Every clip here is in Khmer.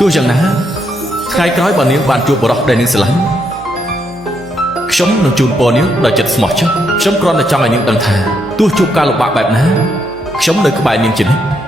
ទោះយ៉ាងណាថ្ងៃក្រោយបើនាងបានជួបបរិសុទ្ធដែលនាងស្រឡាញ់ខ្ញុំនឹងជូនពរនាងដោយចិត្តស្មោះចុះខ្ញុំគ្រាន់តែចង់ឲ្យនាងដឹងថាទោះជួបការលំបាកបែបណាខ្ញុំនៅក្បែរនាងជានិច្ច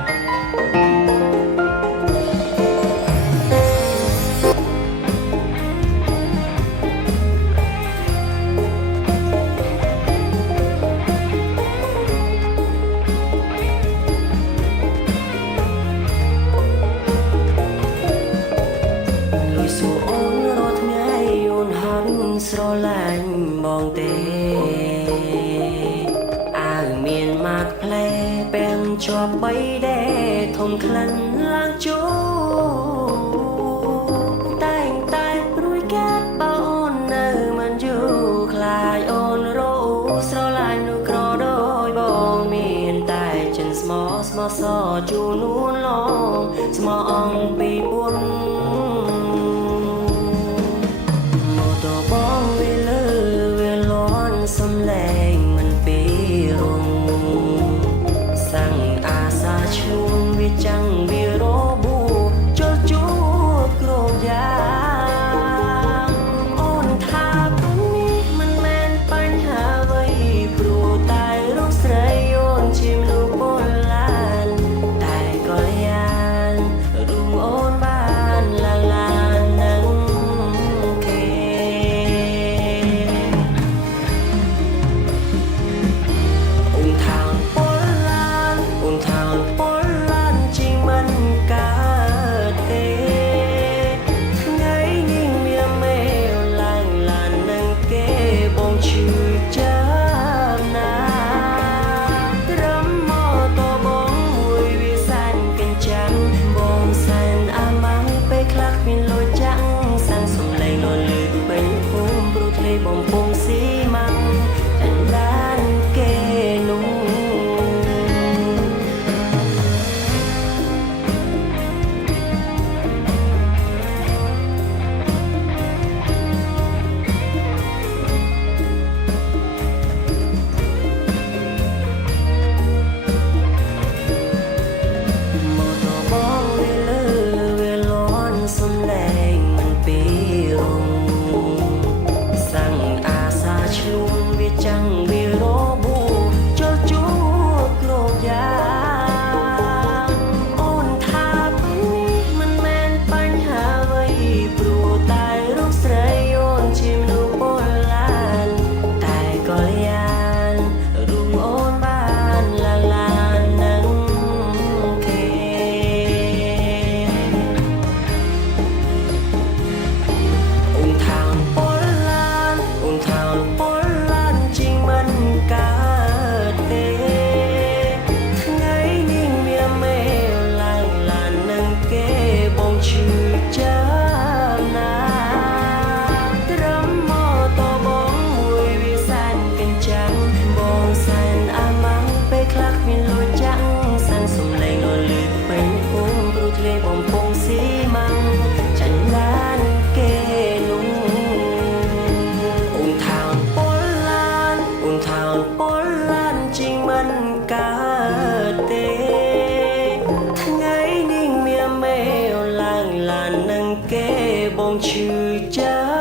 ស្រឡាញ់បងទេអើមានមកផ្លែពេលជាប់បីដេធំក្លិនឡើងជូតែងតែព្រួយកាត់បើអូននៅមិនយូរខ្លាចអូនរោស្រឡាញ់នោះក្រដោយបងមានតែចិនស្មោស្មោសជូនួនឡងស្មោអង្គពីពុនសំឡេងមិនពីរងសាំងអាសាឈ្នួនវាចាំងវារបួចូលជួបគ្រប់យ៉ាងអូនថាពេលនេះមិនមែនបញ្ហាអ្វីព្រោះតែរូបស្រីអូនជាមនុស្សបុរាណតែក៏យ៉ាងរូបអូនបានឡើងឡាននឹងគេបំពង់ស៊ីម៉ាំងតែឡានគេនោះមកតបងវាលើវាលន់សំឡេងមិនពីរងចាំងវារបួចូលជួបគ្រប់យ៉ាងអូនថាពេលនេះមិនមែនបញ្ហាអ្វីព្រោះតែរូបស្រីអូនជាមនុស្សបុរាណតែក៏យ៉ាងរូបអូនបានឡើងឡាននឹងគេអូនថាបុរាណអូនថាបុបំពង់ស៊ីម៉ាំងចាញ់ឡានគេនោះអូនថាបុរាណអូនថាបុរាណជាងមិនកើតទេថ្ងៃនេះមានមេឡើងឡាននឹងគេបងឈឺចា